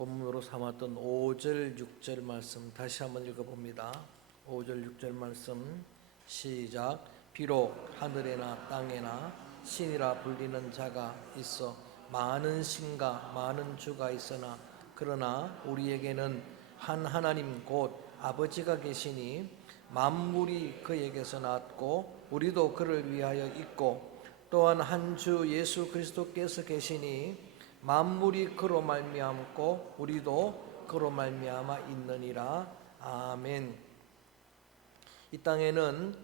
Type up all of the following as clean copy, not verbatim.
본문으로 삼았던 5절, 6절 말씀 다시 한번 읽어봅니다. 5절, 6절 말씀 시작. 비록 하늘에나 땅에나 신이라 불리는 자가 있어 많은 신과 많은 주가 있으나 그러나 우리에게는 한 하나님 곧 아버지가 계시니 만물이 그에게서 났고 우리도 그를 위하여 있고 또한 한 주 예수 그리스도께서 계시니 만물이 그로 말미암고 우리도 그로 말미암아 있느니라. 아멘. 이 땅에는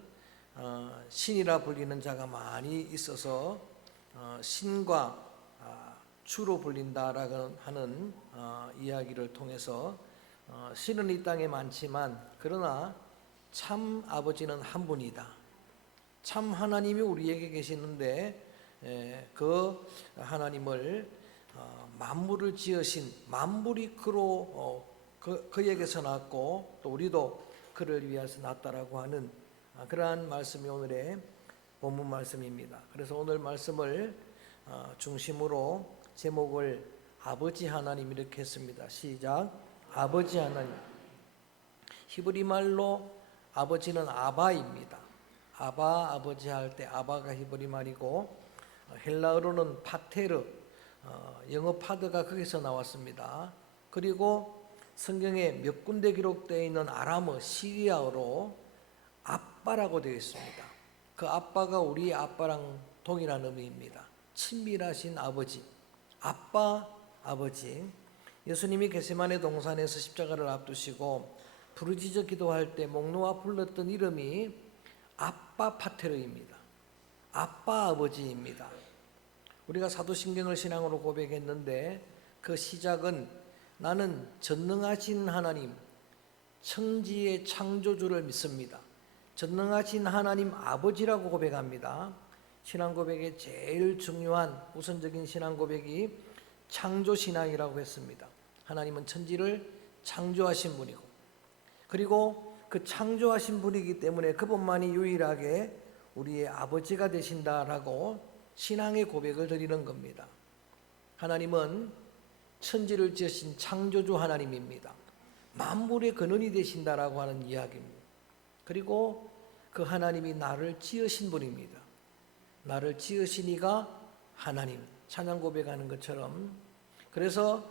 신이라 불리는 자가 많이 있어서 신과 주로 불린다라고 하는 이야기를 통해서 신은 이 땅에 많지만 그러나 참 아버지는 한 분이다. 참 하나님이 우리에게 계시는데 그 하나님을 만물을 지으신 만물이 그에게서 났고 또 우리도 그를 위해서 났다라고 하는 그러한 말씀이 오늘의 본문 말씀입니다. 그래서 오늘 말씀을 중심으로 제목을 아버지 하나님 이렇게 했습니다. 시작. 아버지 하나님. 히브리 말로 아버지는 아바입니다. 아바 아버지 할 때 아바가 히브리 말이고 헬라어로는 파테르, 영어 파드가 거기서 나왔습니다. 그리고 성경에 몇 군데 기록되어 있는 아람어 시리아어로 아빠라고 되어 있습니다. 그 아빠가 우리 아빠랑 동일한 의미입니다. 친밀하신 아버지, 아빠, 아버지. 예수님이 겟세마네 동산에서 십자가를 앞두시고 부르짖어 기도할 때 목 놓아 불렀던 이름이 아빠 파테르입니다. 아빠 아버지입니다. 우리가 사도신경을 신앙으로 고백했는데 그 시작은 나는 전능하신 하나님, 천지의 창조주를 믿습니다. 전능하신 하나님 아버지라고 고백합니다. 신앙 고백의 제일 중요한 우선적인 신앙 고백이 창조신앙이라고 했습니다. 하나님은 천지를 창조하신 분이고 그리고 그 창조하신 분이기 때문에 그분만이 유일하게 우리의 아버지가 되신다라고 신앙의 고백을 드리는 겁니다. 하나님은 천지를 지으신 창조주 하나님입니다. 만물의 근원이 되신다라고 하는 이야기입니다. 그리고 그 하나님이 나를 지으신 분입니다. 나를 지으신 이가 하나님, 찬양 고백하는 것처럼 그래서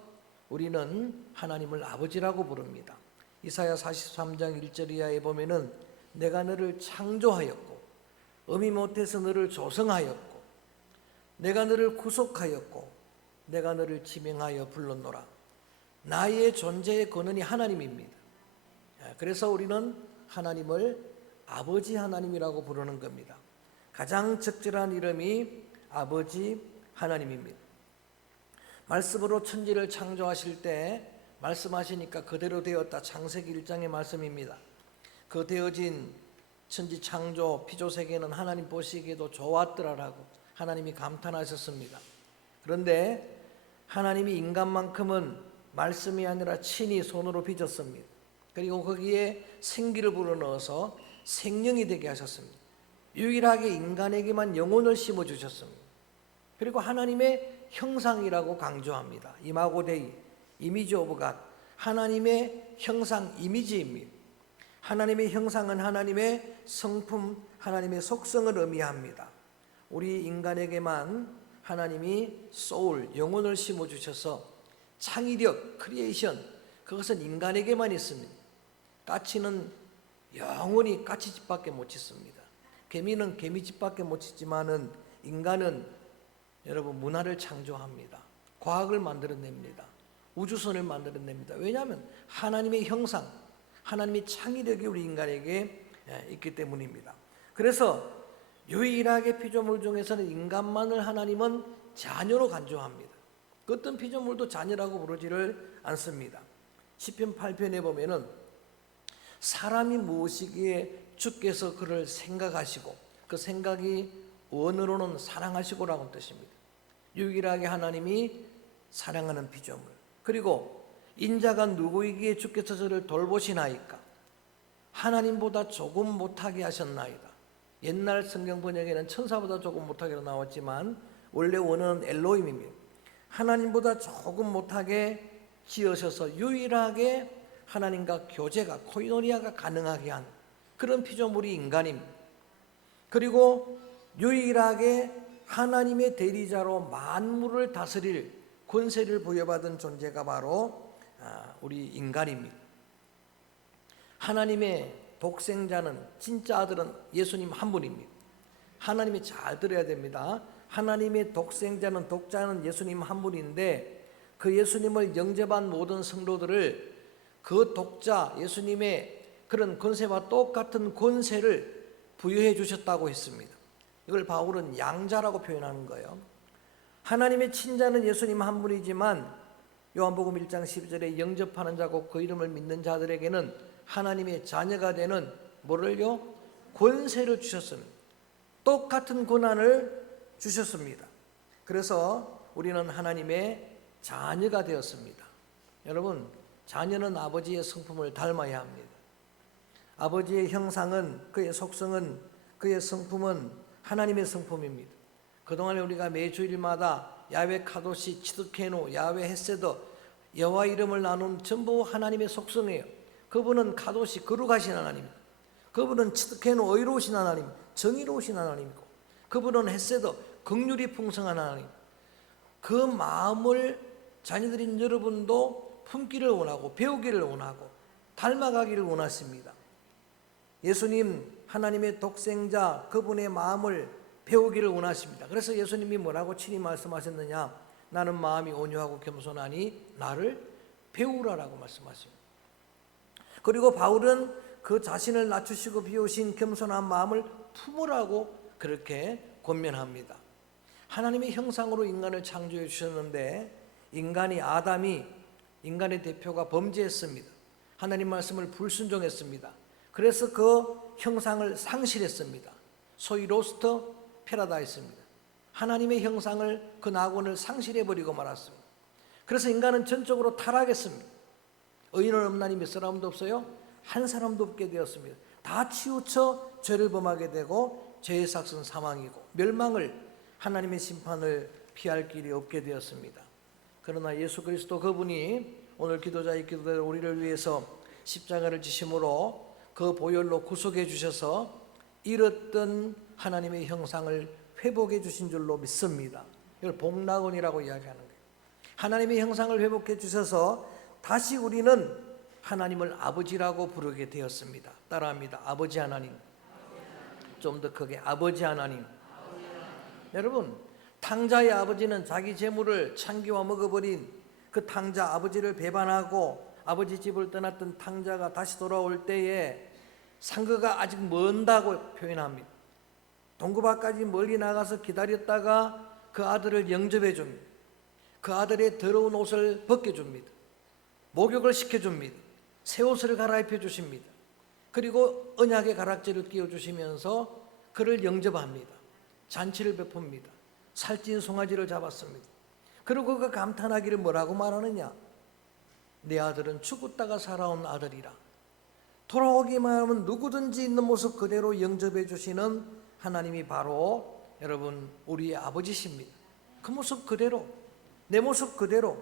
우리는 하나님을 아버지라고 부릅니다. 이사야 43장 1절 이하에 보면은 내가 너를 창조하였고 어미 못해서 너를 조성하였고 내가 너를 구속하였고 내가 너를 지명하여 불렀노라. 나의 존재의 근원이 하나님입니다. 그래서 우리는 하나님을 아버지 하나님이라고 부르는 겁니다. 가장 적절한 이름이 아버지 하나님입니다. 말씀으로 천지를 창조하실 때 말씀하시니까 그대로 되었다. 창세기 1장의 말씀입니다. 그 되어진 천지 창조 피조세계는 하나님 보시기에도 좋았더라라고 하나님이 감탄하셨습니다. 그런데 하나님이 인간만큼은 말씀이 아니라 친히 손으로 빚었습니다. 그리고 거기에 생기를 불어넣어서 생명이 되게 하셨습니다. 유일하게 인간에게만 영혼을 심어주셨습니다. 그리고 하나님의 형상이라고 강조합니다. 이마고 데이, 이미지 오브 갓, 하나님의 형상 이미지입니다. 하나님의 형상은 하나님의 성품, 하나님의 속성을 의미합니다. 우리 인간에게만 하나님이 소울, 영혼을 심어주셔서 창의력, 크리에이션, 그것은 인간에게만 있습니다. 까치는 영원히 까치집밖에 못 짓습니다. 개미는 개미집밖에 못 짓지만은 인간은 여러분 문화를 창조합니다. 과학을 만들어냅니다. 우주선을 만들어냅니다. 왜냐하면 하나님의 형상, 하나님의 창의력이 우리 인간에게 있기 때문입니다. 그래서 유일하게 피조물 중에서는 인간만을 하나님은 자녀로 간주합니다. 그 어떤 피조물도 자녀라고 부르지를 않습니다. 시편 8편에 보면은 사람이 무엇이기에 주께서 그를 생각하시고 그 생각이 원어로는 사랑하시고라는 뜻입니다. 유일하게 하나님이 사랑하는 피조물. 그리고 인자가 누구이기에 주께서 저를 돌보시나이까? 하나님보다 조금 못하게 하셨나이다. 옛날 성경 번역에는 천사보다 조금 못하게로 나왔지만 원래 원어는 엘로힘입니다. 하나님보다 조금 못하게 지으셔서 유일하게 하나님과 교제가 코이노니아가 가능하게 한 그런 피조물이 인간입니다. 그리고 유일하게 하나님의 대리자로 만물을 다스릴 권세를 부여받은 존재가 바로 우리 인간입니다. 하나님의 독생자는, 진짜 아들은 예수님 한 분입니다. 하나님이 잘 들어야 됩니다. 하나님의 독생자는, 독자는 예수님 한 분인데 그 예수님을 영접한 모든 성도들을 그 독자 예수님의 그런 권세와 똑같은 권세를 부여해 주셨다고 했습니다. 이걸 바울은 양자라고 표현하는 거예요. 하나님의 친자는 예수님 한 분이지만 요한복음 1장 12절에 영접하는 자고 그 이름을 믿는 자들에게는 하나님의 자녀가 되는 뭐를요? 권세를 주셨습니다. 똑같은 권한을 주셨습니다. 그래서 우리는 하나님의 자녀가 되었습니다. 여러분, 자녀는 아버지의 성품을 닮아야 합니다. 아버지의 형상은, 그의 속성은, 그의 성품은 하나님의 성품입니다. 그동안에 우리가 매주일마다 야훼 카도시, 치드케노, 야훼 헤세더, 여호와 이름을 나눈 전부 하나님의 속성이에요. 그분은 카도시, 거룩하신 하나님, 그분은 치드케노, 의로우신 하나님, 정의로우신 하나님이고, 그분은 헤세더, 긍휼이 풍성한 하나님. 그 마음을 자녀들인 여러분도 품기를 원하고 배우기를 원하고 닮아가기를 원하십니다. 예수님 하나님의 독생자 그분의 마음을 배우기를 원하십니다. 그래서 예수님이 뭐라고 친히 말씀하셨느냐? 나는 마음이 온유하고 겸손하니 나를 배우라라고 말씀하십니다. 그리고 바울은 그 자신을 낮추시고 비우신 겸손한 마음을 품으라고 그렇게 권면합니다. 하나님의 형상으로 인간을 창조해 주셨는데 아담이 인간의 대표가 범죄했습니다. 하나님 말씀을 불순종했습니다. 그래서 그 형상을 상실했습니다. 소위 로스트 패러다이스입니다. 하나님의 형상을, 그 낙원을 상실해버리고 말았습니다. 그래서 인간은 전적으로 타락했습니다. 의인은 없나니 몇 사람도 없어요? 한 사람도 없게 되었습니다. 다 치우쳐 죄를 범하게 되고 죄의 삭은 사망이고 멸망을, 하나님의 심판을 피할 길이 없게 되었습니다. 그러나 예수 그리스도 그분이 오늘 기도자의 기도대로 우리를 위해서 십자가를 지심으로 그 보혈로 구속해 주셔서 잃었던 하나님의 형상을 회복해 주신 줄로 믿습니다. 이걸 복락원이라고 이야기하는 거예요. 하나님의 형상을 회복해 주셔서 다시 우리는 하나님을 아버지라고 부르게 되었습니다. 따라합니다. 아버지 하나님. 좀 더 크게 아버지 하나님. 여러분, 탕자의 아버지는 자기 재물을 창기와 먹어버린 그 탕자 아버지를 배반하고 아버지 집을 떠났던 탕자가 다시 돌아올 때에 상거가 아직 먼다고 표현합니다. 동구밭까지 멀리 나가서 기다렸다가 그 아들을 영접해 줍니다. 그 아들의 더러운 옷을 벗겨줍니다. 목욕을 시켜줍니다. 새 옷을 갈아입혀 주십니다. 그리고 언약의 가락지를 끼워주시면서 그를 영접합니다. 잔치를 베풉니다. 살찐 송아지를 잡았습니다. 그리고 그 감탄하기를 뭐라고 말하느냐? 내 아들은 죽었다가 살아온 아들이라. 돌아오기만 하면 누구든지 있는 모습 그대로 영접해 주시는 하나님이 바로 여러분 우리의 아버지십니다. 그 모습 그대로, 내 모습 그대로.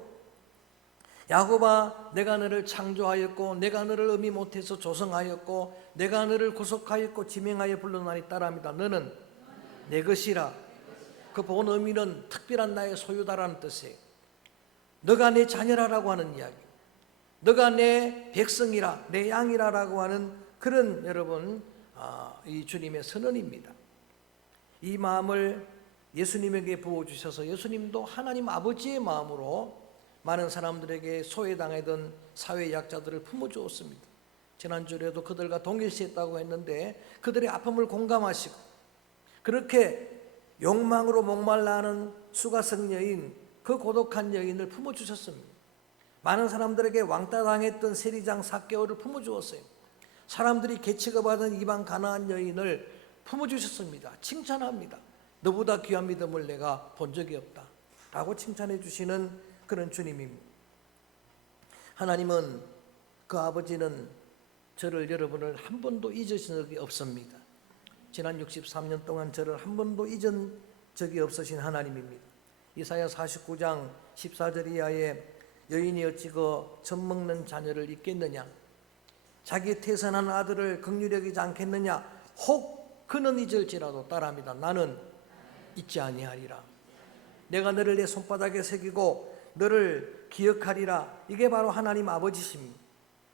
야곱아, 내가 너를 창조하였고 내가 너를 의미 못해서 조성하였고 내가 너를 구속하였고 지명하여 불러나니 따라합니다. 너는 내 것이라. 그 본 의미는 특별한 나의 소유다라는 뜻이에요. 너가 내 자녀라라고 하는 이야기, 너가 내 백성이라, 내 양이라라고 하는 그런 여러분 이 주님의 선언입니다. 이 마음을 예수님에게 부어주셔서 예수님도 하나님 아버지의 마음으로 많은 사람들에게 소외당하던 사회 약자들을 품어주었습니다. 지난주에도 그들과 동일시했다고 했는데 그들의 아픔을 공감하시고 그렇게 욕망으로 목말라 하는 수가성 여인, 그 고독한 여인을 품어주셨습니다. 많은 사람들에게 왕따당했던 세리장 삭개오를 품어주었어요. 사람들이 개취급하던 이방 가나안 여인을 품어주셨습니다. 칭찬합니다. 너보다 귀한 믿음을 내가 본 적이 없다 라고 칭찬해 주시는 그런 주님입니다. 하나님은, 그 아버지는 저를, 여러분을 한 번도 잊으신 적이 없습니다. 지난 63년 동안 저를 한 번도 잊은 적이 없으신 하나님입니다. 이사야 49장 14절 이하에 여인이 어찌 그 젖먹는 자녀를 잊겠느냐? 자기 태선한 아들을 긍휼히 여기지 않겠느냐? 혹 그는 잊을지라도 따라합니다. 나는 잊지 아니하리라. 내가 너를 내 손바닥에 새기고 너를 기억하리라. 이게 바로 하나님 아버지십니다.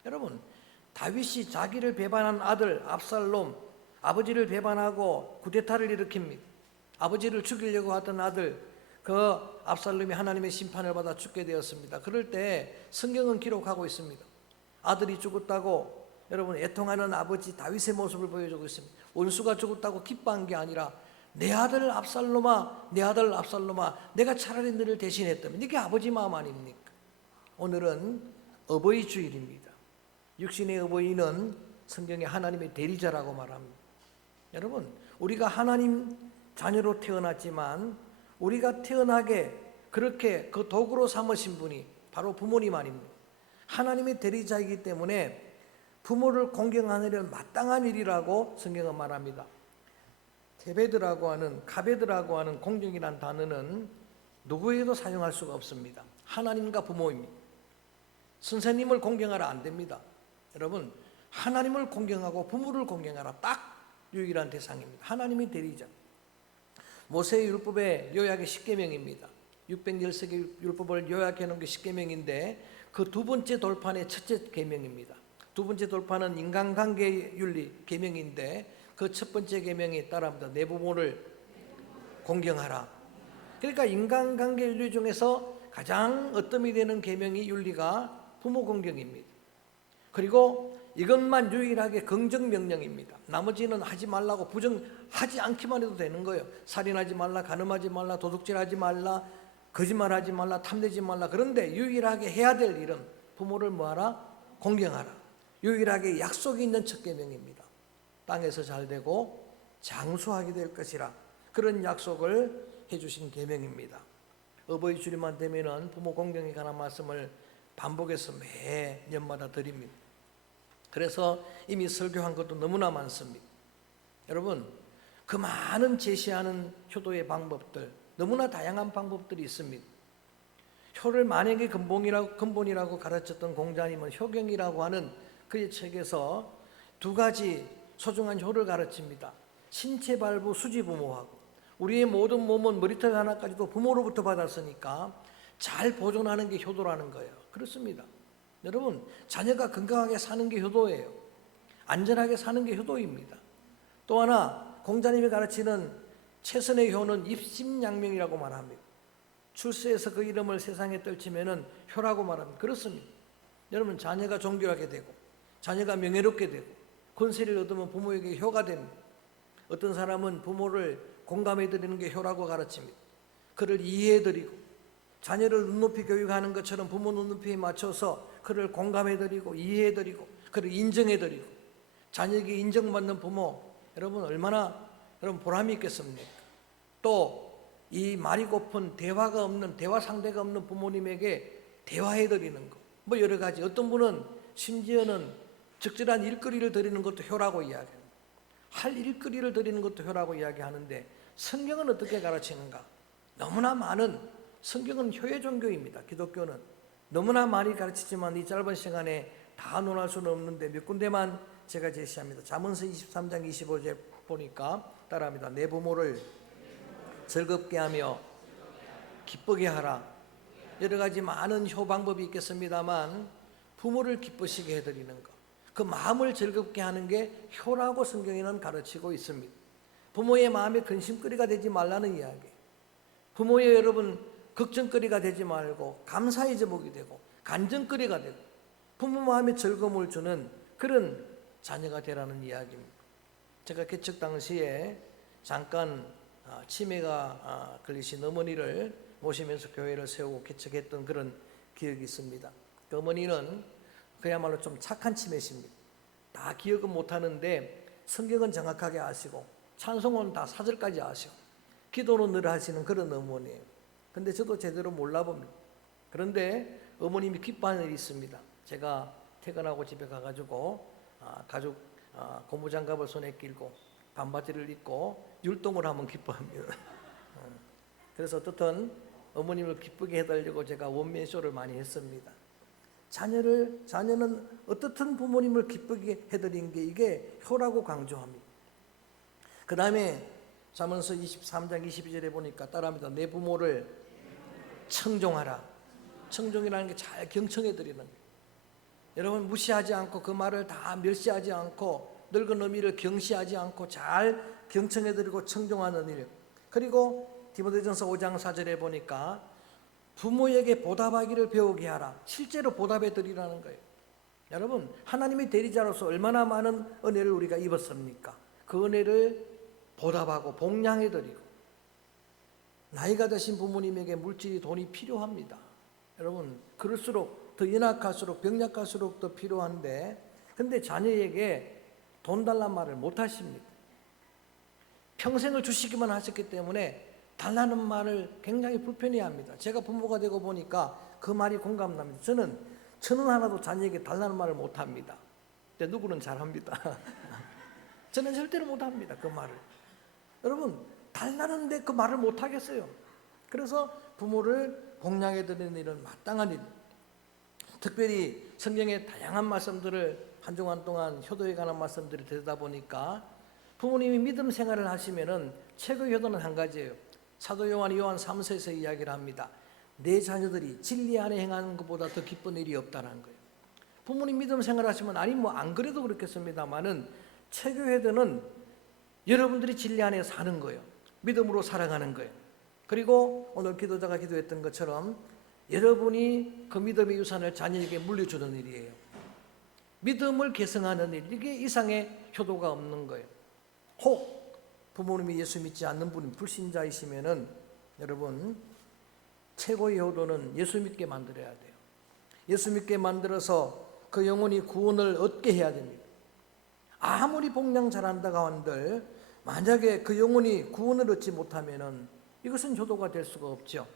여러분, 다윗이 자기를 배반한 아들 압살롬, 아버지를 배반하고 쿠데타를 일으킵니다. 아버지를 죽이려고 하던 아들, 그 압살롬이 하나님의 심판을 받아 죽게 되었습니다. 그럴 때 성경은 기록하고 있습니다. 아들이 죽었다고 여러분 애통하는 아버지 다윗의 모습을 보여주고 있습니다. 원수가 죽었다고 기뻐한 게 아니라 내 아들 압살롬아, 내 아들 압살롬아, 내가 차라리 너를 대신했다면, 이게 아버지 마음 아닙니까? 오늘은 어버이 주일입니다. 육신의 어버이는 성경에 하나님의 대리자라고 말합니다. 여러분, 우리가 하나님 자녀로 태어났지만 우리가 태어나게 그렇게 그 도구로 삼으신 분이 바로 부모님 아닙니다. 하나님의 대리자이기 때문에 부모를 공경하는 마땅한 일이라고 성경은 말합니다. 케베드라고 하는, 카베드라고 하는 공경이란 단어는 누구에게도 사용할 수가 없습니다. 하나님과 부모입니다. 선생님을 공경하라 안 됩니다. 여러분, 하나님을 공경하고 부모를 공경하라, 딱 유일한 대상입니다. 하나님이 대리자. 모세의 율법의 요약의 10계명입니다. 613개 율법을 요약해 놓은 게 10계명인데 그 두 번째 돌판의 첫째 계명입니다. 두 번째 돌판은 인간관계 윤리 계명인데 그 첫 번째 계명이 따라합니다. 내 부모를 공경하라. 그러니까 인간관계 윤리 중에서 가장 어뜸이 되는 계명이 윤리가 부모 공경입니다. 그리고 이것만 유일하게 긍정 명령입니다. 나머지는 하지 말라고 부정하지 않기만 해도 되는 거예요. 살인하지 말라, 간음하지 말라, 도둑질하지 말라, 거짓말하지 말라, 탐내지 말라. 그런데 유일하게 해야 될 일은 부모를 뭐하라? 공경하라. 유일하게 약속이 있는 첫 계명입니다. 땅에서 잘되고 장수하게 될 것이라, 그런 약속을 해주신 계명입니다. 어버이 주일만 되면은 부모 공경에 관한 말씀을 반복해서 매 년마다 드립니다. 그래서 이미 설교한 것도 너무나 많습니다. 여러분, 그 많은 제시하는 효도의 방법들, 너무나 다양한 방법들이 있습니다. 효를 만약에 근본이라고 가르쳤던 공자님은 효경이라고 하는 그의 책에서 두 가지 소중한 효를 가르칩니다. 신체 발부 수지부모하고, 우리의 모든 몸은 머리털 하나까지도 부모로부터 받았으니까 잘 보존하는 게 효도라는 거예요. 그렇습니다. 여러분, 자녀가 건강하게 사는 게 효도예요. 안전하게 사는 게 효도입니다. 또 하나, 공자님이 가르치는 최선의 효는 입심양명이라고 말합니다. 출세해서 그 이름을 세상에 떨치면은 효라고 말합니다. 그렇습니다. 여러분, 자녀가 존귀하게 되고 자녀가 명예롭게 되고 권세를 얻으면 부모에게 효가 됩니다. 어떤 사람은 부모를 공감해드리는 게 효라고 가르칩니다. 그를 이해해드리고 자녀를 눈높이 교육하는 것처럼 부모 눈높이에 맞춰서 그를 공감해드리고 이해해드리고 그를 인정해드리고, 자녀에게 인정받는 부모, 여러분 얼마나 여러분 보람이 있겠습니까? 또 이 말이 고픈 대화가 없는, 대화 상대가 없는 부모님에게 대화해드리는 것, 뭐 여러 가지. 어떤 분은 심지어는 적절한 일거리를 드리는 것도 효라고 이야기합니다. 할 일거리를 드리는 것도 효라고 이야기하는데 성경은 어떻게 가르치는가? 너무나 많은, 성경은 효의 종교입니다. 기독교는 너무나 많이 가르치지만 이 짧은 시간에 다 논할 수는 없는데 몇 군데만 제가 제시합니다. 잠언서 23장 25절 보니까 따라합니다. 내 부모를 즐겁게 하며 기쁘게 하라. 여러 가지 많은 효 방법이 있겠습니다만 부모를 기쁘시게 해드리는 것, 그 마음을 즐겁게 하는 게 효라고 성경에는 가르치고 있습니다. 부모의 마음에 근심거리가 되지 말라는 이야기, 부모의 여러분 걱정거리가 되지 말고 감사의 제목이 되고 간증거리가 되고 부모 마음에 즐거움을 주는 그런 자녀가 되라는 이야기입니다. 제가 개척 당시에 잠깐 치매가 걸리신 어머니를 모시면서 교회를 세우고 개척했던 그런 기억이 있습니다. 그 어머니는 그야말로 좀 착한 치매십니다. 다 기억은 못하는데 성경은 정확하게 아시고 찬송은 다 사절까지 아시고 기도는 늘 하시는 그런 어머니예요. 근데 저도 제대로 몰라봅니다. 그런데 어머님이 기뻐하는 일이 있습니다. 제가 퇴근하고 집에 가가지고 가죽 고무장갑을 손에 끼고 반바지를 입고 율동을 하면 기뻐합니다. 그래서 어떻든 어머님을 기쁘게 해달라고 제가 원맨쇼를 많이 했습니다. 자녀는 어떻든 부모님을 기쁘게 해드린 게 이게 효라고 강조합니다. 그 다음에 잠언서 23장 22절에 보니까 따라합니다. 내 부모를 청종하라. 청종이라는 게 잘 경청해드리는 거예요. 여러분 무시하지 않고 그 말을 다 멸시하지 않고 늙은 어미를 경시하지 않고 잘 경청해드리고 청종하는 일. 그리고 디모데전서 5장 4절에 보니까 부모에게 보답하기를 배우게 하라. 실제로 보답해드리라는 거예요. 여러분 하나님의 대리자로서 얼마나 많은 은혜를 우리가 입었습니까? 그 은혜를 보답하고 복양해드리고. 나이가 드신 부모님에게 물질이 돈이 필요합니다. 여러분 그럴수록 더 연약할수록 병약할수록 더 필요한데 근데 자녀에게 돈 달란 말을 못 하십니다. 평생을 주시기만 하셨기 때문에 달라는 말을 굉장히 불편해합니다. 제가 부모가 되고 보니까 그 말이 공감납니다. 저는 1,000원 하나도 자녀에게 달라는 말을 못 합니다. 근데 누구는 잘합니다. 저는 절대로 못 합니다. 그 말을. 여러분 달라는데 그 말을 못 하겠어요. 그래서 부모를 공양해 드리는 일은 마땅한 일. 특별히 성경의 다양한 말씀들을 한 주간 동안 효도에 관한 말씀들을 들여다 보니까 부모님이 믿음 생활을 하시면은 최고 효도는 한 가지예요. 사도 요한이 요한 3서에서 이야기를 합니다. 내 자녀들이 진리 안에 행하는 것보다 더 기쁜 일이 없다는 거예요. 부모님 믿음 생활하시면 아니 뭐 안 그래도 그렇겠습니다만은 최고 효도는 여러분들이 진리 안에 사는 거예요. 믿음으로 살아가는 거예요. 그리고 오늘 기도자가 기도했던 것처럼 여러분이 그 믿음의 유산을 자녀에게 물려주는 일이에요. 믿음을 계승하는 일, 이게 이상의 효도가 없는 거예요. 혹 부모님이 예수 믿지 않는 분이 불신자이시면은 여러분 최고의 효도는 예수 믿게 만들어야 돼요. 예수 믿게 만들어서 그 영혼이 구원을 얻게 해야 됩니다. 아무리 복양 잘한다고 한들 만약에 그 영혼이 구원을 얻지 못하면은 이것은 효도가 될 수가 없죠.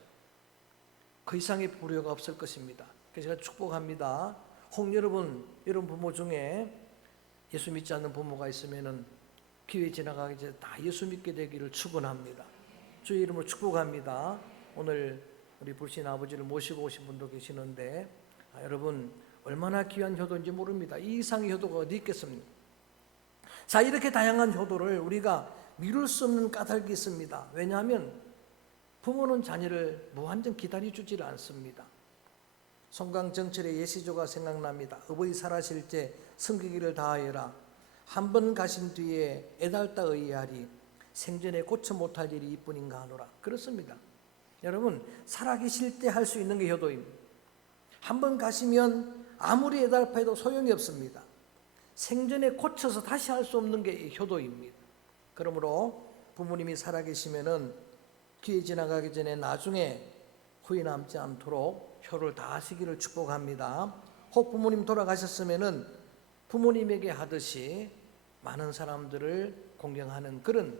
그 이상의 불효가 없을 것입니다. 그래서 제가 축복합니다. 혹 여러분 부모 중에 예수 믿지 않는 부모가 있으면은 기회 지나가기 전에 다 예수 믿게 되기를 축원합니다. 주의 이름으로 축복합니다. 오늘 우리 불신 아버지를 모시고 오신 분도 계시는데 여러분 얼마나 귀한 효도인지 모릅니다. 이 이상의 효도가 어디 있겠습니까? 자, 이렇게 다양한 효도를 우리가 미룰 수 없는 까닭이 있습니다. 왜냐하면 부모는 자녀를 무한정 기다려주지를 않습니다. 송강정철의 예시조가 생각납니다. 어버이 살아실 때 섬기기를 다하여라. 한 번 가신 뒤에 애달다 의하리. 생전에 고쳐 못할 일이 이뿐인가 하노라. 그렇습니다. 여러분 살아계실 때 할 수 있는 게 효도입니다. 한 번 가시면 아무리 애달파해도 소용이 없습니다. 생전에 고쳐서 다시 할 수 없는 게 효도입니다. 그러므로 부모님이 살아계시면은 기회 지나가기 전에 나중에 후회 남지 않도록 효를 다하시기를 축복합니다. 혹 부모님 돌아가셨으면은 부모님에게 하듯이 많은 사람들을 공경하는 그런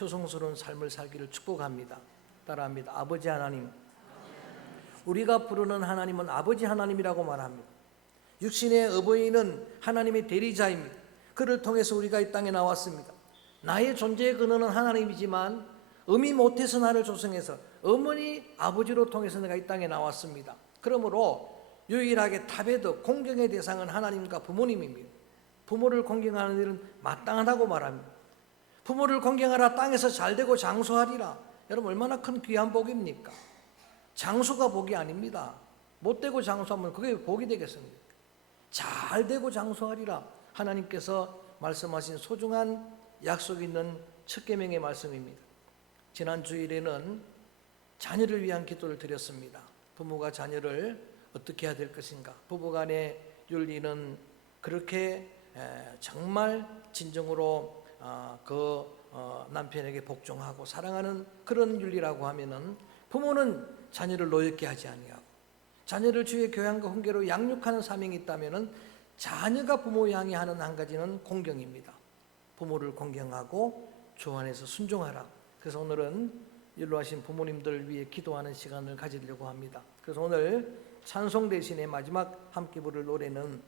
효성스러운 삶을 살기를 축복합니다. 따라합니다. 아버지 하나님. 우리가 부르는 하나님은 아버지 하나님이라고 말합니다. 육신의 어버이는 하나님의 대리자입니다. 그를 통해서 우리가 이 땅에 나왔습니다. 나의 존재의 근원은 하나님이지만 어미 못해서 나를 조성해서 어머니 아버지로 통해서 내가 이 땅에 나왔습니다. 그러므로 유일하게 탑에도 공경의 대상은 하나님과 부모님입니다. 부모를 공경하는 일은 마땅하다고 말합니다. 부모를 공경하라. 땅에서 잘되고 장수하리라. 여러분 얼마나 큰 귀한 복입니까? 장수가 복이 아닙니다. 못되고 장수하면 그게 복이 되겠습니까? 잘되고 장수하리라. 하나님께서 말씀하신 소중한 약속이 있는 첫 계명의 말씀입니다. 지난 주일에는 자녀를 위한 기도를 드렸습니다. 부모가 자녀를 어떻게 해야 될 것인가. 부부간의 윤리는 그렇게 정말 진정으로 남편에게 복종하고 사랑하는 그런 윤리라고 하면은 부모는 자녀를 노엽게 하지 아니하고 자녀를 주의 교양과 훈계로 양육하는 사명이 있다면은 자녀가 부모 향해 하는 한 가지는 공경입니다. 부모를 공경하고 주 안에서 순종하라. 그래서 오늘은 연로하신 부모님들 위해 기도하는 시간을 가지려고 합니다. 그래서 오늘 찬송 대신에 마지막 함께 부를 노래는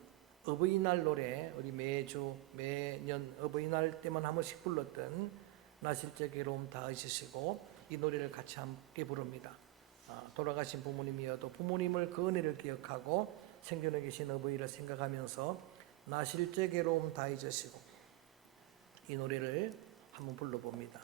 어버이날 노래, 우리 매년 어버이날 때만 한 번씩 불렀던 나 실제 괴로움 다 잊으시고 이 노래를 같이 함께 부릅니다. 돌아가신 부모님이어도 부모님을 그 은혜를 기억하고 생존해 계신 어버이를 생각하면서 나 실제 괴로움 다 잊으시고 이 노래를 한번 불러봅니다.